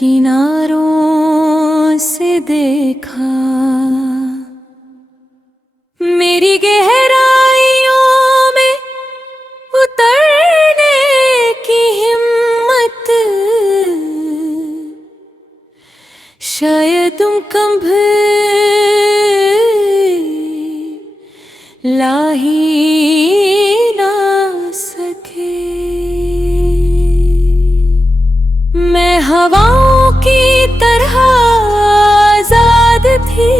किनारों से देखा, मेरी गहराइयों में उतरने की हिम्मत शायद तुम कभी ला ही ना सके। मैं हवाओं की तरह आजाद थी,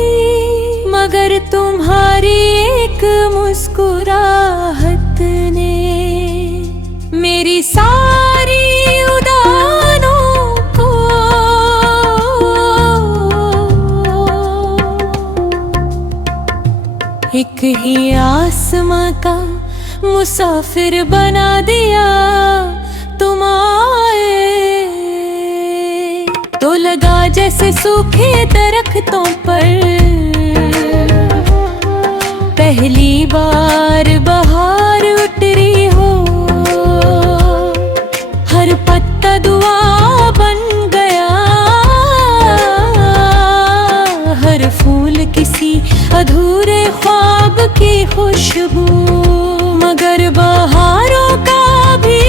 मगर तुम्हारी एक मुस्कुराहट ने मेरी सारी उड़ानों को एक ही आसमां का मुसाफिर बना दिया। तुम आए तो लगा जैसे सूखे दरख्तों पर पहली बार बहार उतरी हो। हर पत्ता दुआ बन गया, हर फूल किसी अधूरे ख्वाब की खुशबू। मगर बहारों का भी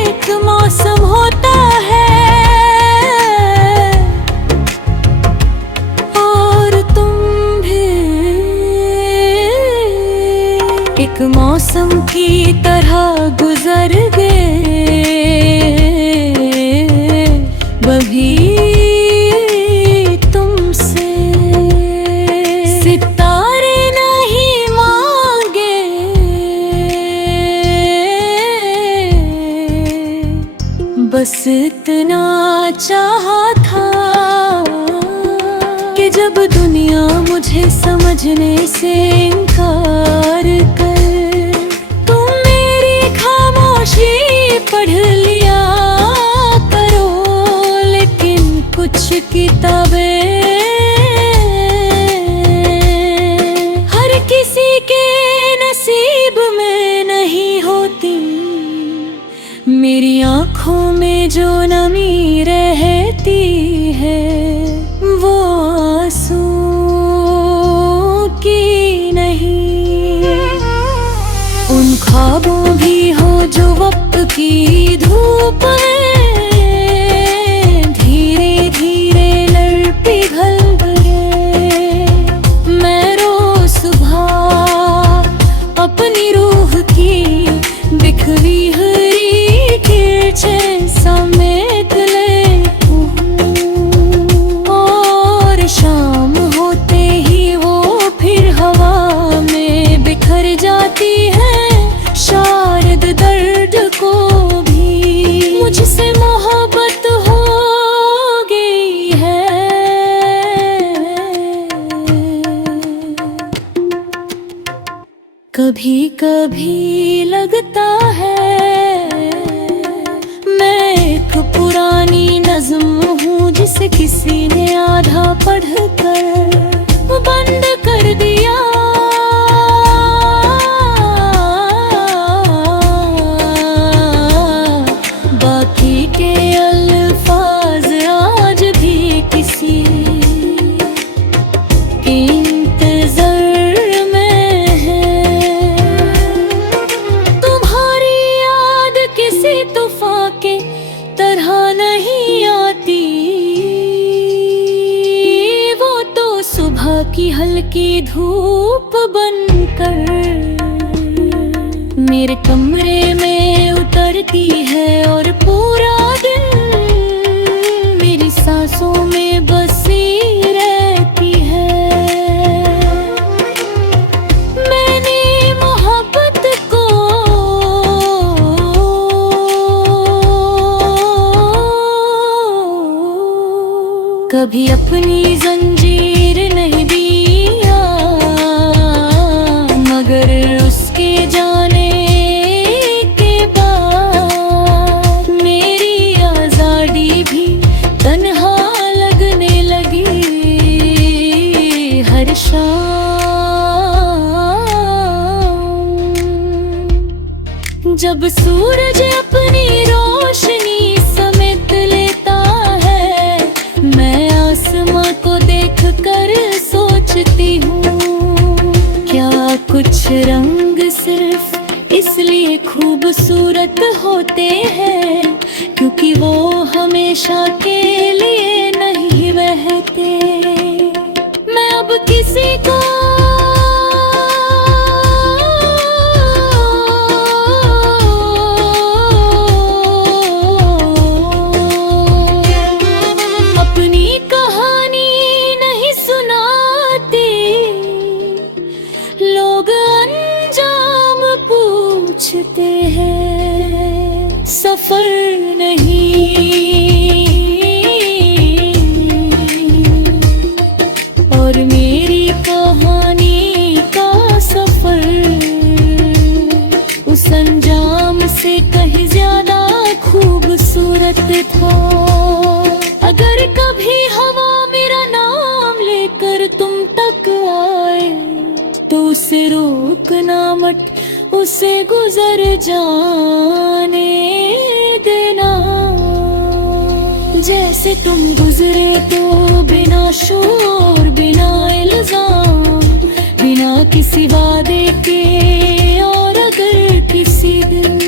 एक मौसम होता है, और तुम भी एक मौसम की तरह गुजर गए। वही तुमसे सितारे नहीं मांगे, बस इतना चाहा था कि जब दुनिया मुझे समझने से इनकार कर, तुम मेरी खामोशी पढ़ लिया करो। लेकिन कुछ किताबें हर किसी के नसीब में नहीं होती। मेरी आँखों में जो नमी रहती है वो आंसू की नहीं। उन ख्वाबों भी हो जो वक्त की धूप है, धीरे धीरे लड़ पिघल गए। मैं रोज सुबह अपनी रूह की बिखरी हुई किरचें समेट लेती हूँ, और शाम होते ही वो फिर हवा में बिखर जाती है। शायद दर्द को भी मुझसे मोहब्बत हो गई है। कभी कभी लगता है मैं एक पुरानी नज़्म हूँ जिसे किसी ने आधा पढ़कर बंद कर दिया। बाकी के अल्फाज आज भी किसी के इंतज़ार में है। तुम्हारी याद किसी तूफान के तरह नहीं आती, वो तो सुबह की हल्की धूप बनकर मेरे कमरे में उतरती है, और पूरा दिन मेरी सांसों में बसी रहती है। मैंने मोहब्बत को कभी अपनी जंजीर नहीं दिया, मगर उसके जाने के बाद मेरी आज़ादी भी तन्हा लगने लगी। हर शाम जब सूरज अपनी रोशनी समेट लेता है, क्योंकि वो हमेशा के लिए नहीं बहते। मैं अब किसी को अपनी कहानी नहीं सुनाती, लोग अंजाम पूछते हैं, सफर नहीं। और मेरी कहानी का सफर उस अंजाम से कहीं ज्यादा खूबसूरत था। अगर कभी हवा मेरा नाम लेकर तुम तक आए, तो उसे रोकना मत, उसे गुजर जाने देना। जैसे तुम गुजरे तो बिना शोर, बिना इल्जाम, बिना किसी वादे के। और अगर किसी दिन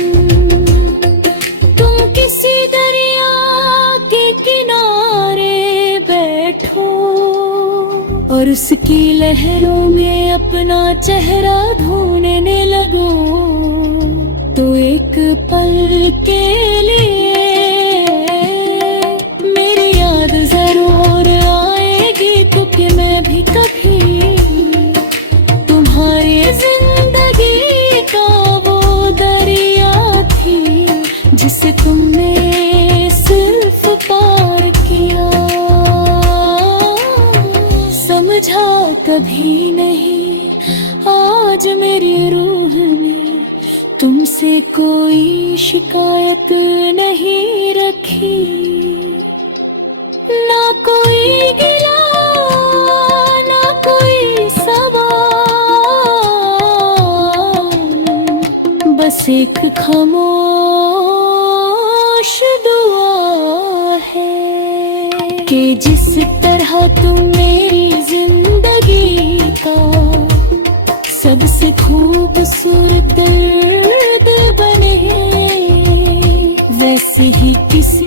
तुम किसी दरिया के किनारे बैठो और उसकी लहरों में अपना चेहरा ढूंढने लगो, तो एक पल के लिए मेरी याद जरूर आएगी, क्योंकि मैं भी कभी तुम्हारी जिंदगी का वो दरिया थी, जिसे तुमने सिर्फ पार किया। समझा कभी नहीं आज मेरी रूह में तुमसे कोई शिकायत नहीं रखी, ना कोई गिला ना कोई सवाल, बस एक खामोश दुआ है कि जिस तरह तुम मेरी जिंदगी का सबसे खूबसूरत दर्द बने, वैसे ही किसी